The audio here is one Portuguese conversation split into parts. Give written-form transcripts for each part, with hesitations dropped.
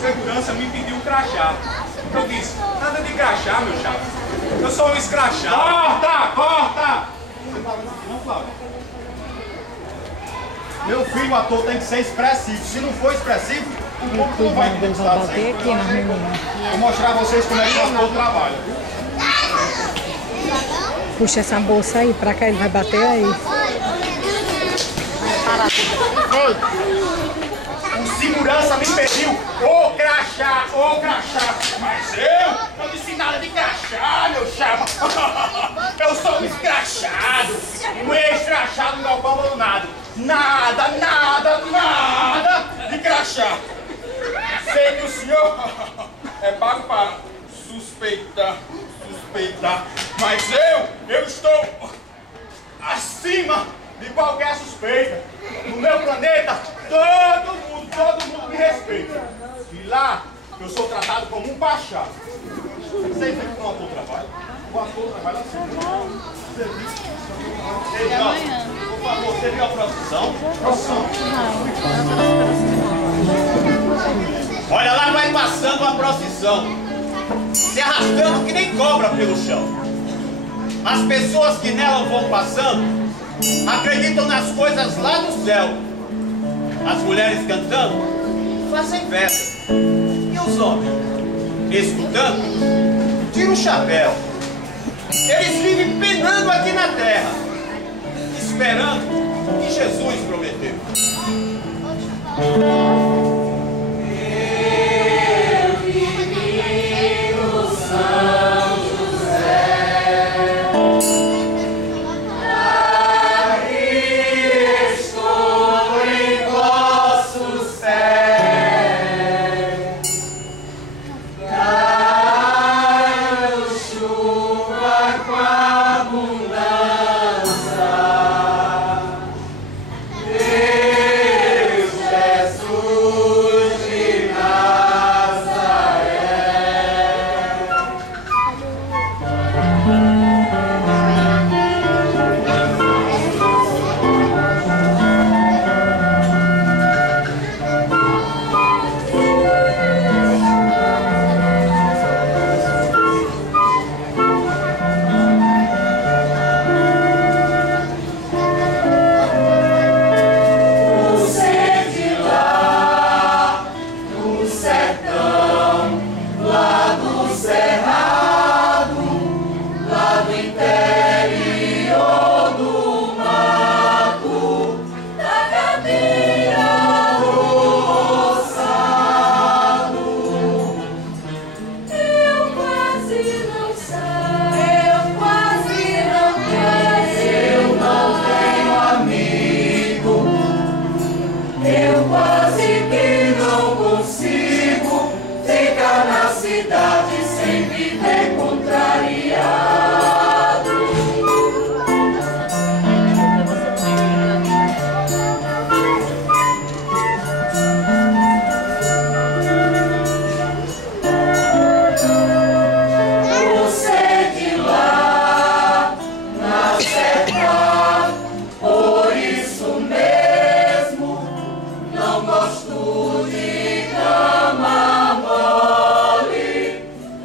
Segurança me pediu um crachá. Eu disse, nada de crachá, meu chapa. Eu sou um escrachado. Corta, corta! Você fala isso aqui não, Flávio? Meu filho, o ator tem que ser expressivo. Se não for expressivo, o público não vai acreditar. Vou mostrar a vocês como é que o ator trabalha. Puxa essa bolsa aí pra cá, ele vai bater aí. O segurança me pediu ô crachá, mas eu não disse nada de crachá, meu chapa. Eu sou um escrachado, um escrachado galpão abandonado. Nada de crachá. Sei que o senhor é pago para suspeitar, mas eu estou acima de qualquer suspeita. No meu planeta, todo mundo me respeita. E lá, eu sou tratado como um pachá. Vocês viram como o ator trabalha? O ator trabalha assim. Você viu? Por favor, você viu a procissão? Olha lá, vai passando uma procissão, se arrastando que nem cobra pelo chão. As pessoas que nela vão passando acreditam nas coisas lá do céu. As mulheres cantando fazem festa. E os homens, escutando, tiram o chapéu. Eles vivem penando aqui na terra, esperando o que Jesus prometeu.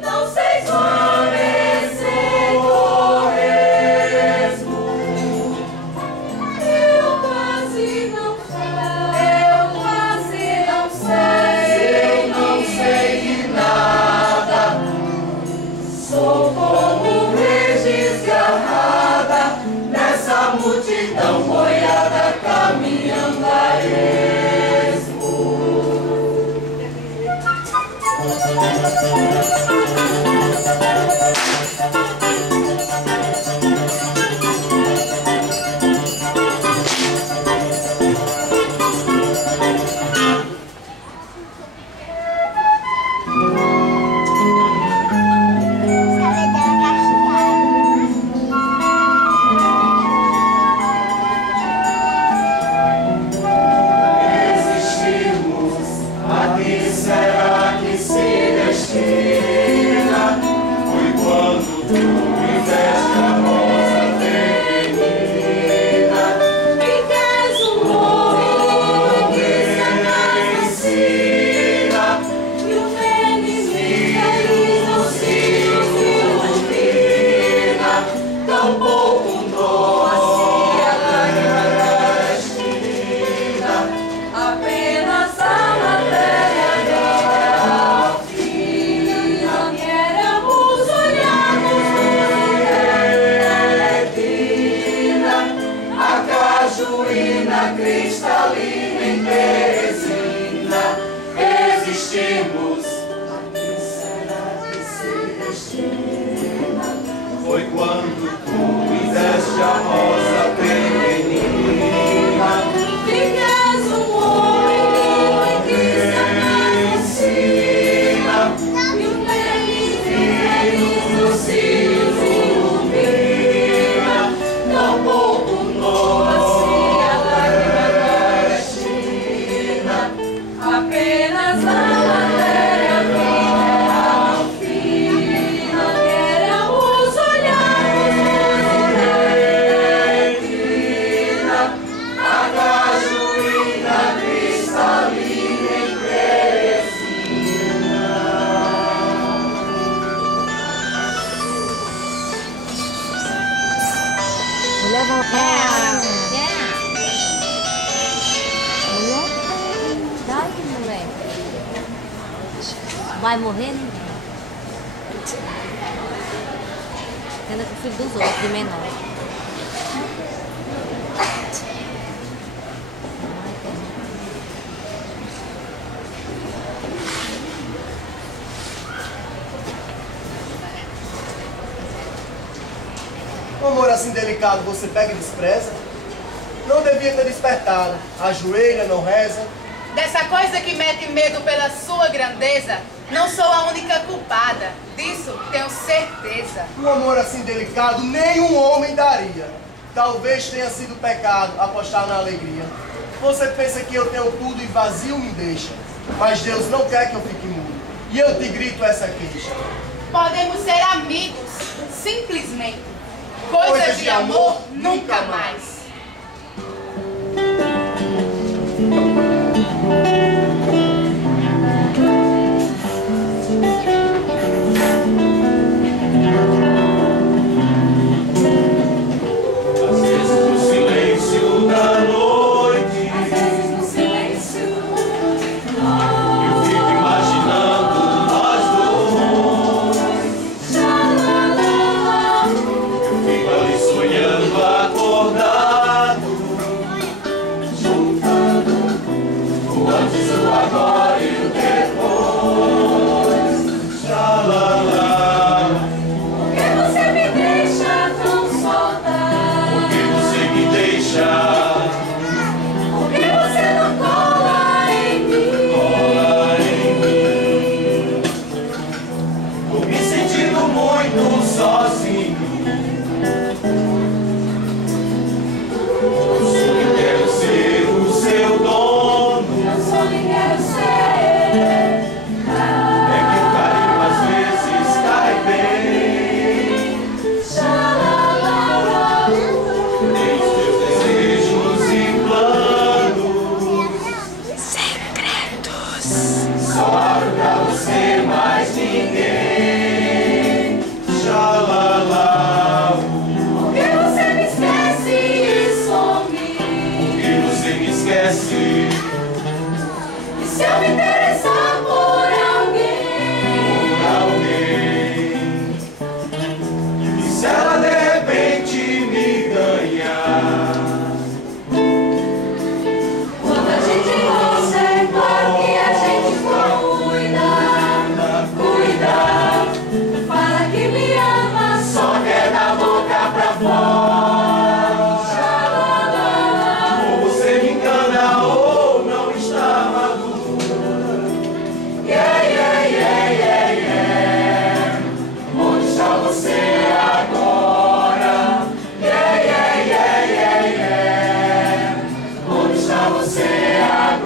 Não sei esmorecer. sentimos. Foi quando tu me deste a rosa pequenina. Ficas um homem que se aproxima, e o feliz dos cílios ilumina. Tão pouco noce a lágrima nordestina, apenas na matéria mineral fina. Queremos olharmos retina, a cajuína cristalina em Teresina. Mulher vai pra Mulher? Dá, mulher. Vai morrer, né? Ainda com o filho dos outros, de menor. Um amor assim delicado você pega e despreza? Não devia ter despertado. Ajoelha, não reza. Dessa coisa que mete medo pela sua grandeza, não sou a única culpada. Disso tenho certeza. Um amor assim delicado nenhum homem daria. Talvez tenha sido pecado apostar na alegria. Você pensa que eu tenho tudo e vazio me deixa. Mas Deus não quer que eu fique mudo. E eu te grito essa queixa. Podemos ser amigos, simplesmente. Coisas de amor, nunca mais. Às vezes no silêncio da noite, Às vezes no silêncio, eu fico imaginando nós dois. Eu fico ali sonhando acordado, juntando o antes, o agora e o depois. Xalala, por que você me deixa tão solta? porque você me deixa Por que você não cola em mim? colar em mim. Tô me sentindo muito sozinho. Eu só quero ser o seu dono. Eu só me quero ser. É que o carinho às vezes cai bem em os teus desejos e planos. Secretos. Só abro pra você, mais ninguém. Xalala, Por que você me esquece e some? porque você me esquece. E se eu me interessar por alguém? Alguém. E se ela de repente me ganhar? Quando a gente gosta, é claro que a gente cuida. Fala que me ama, só quer da boca pra fora. Ou você me engana ou não está madura. Onde está você agora? Onde está você agora?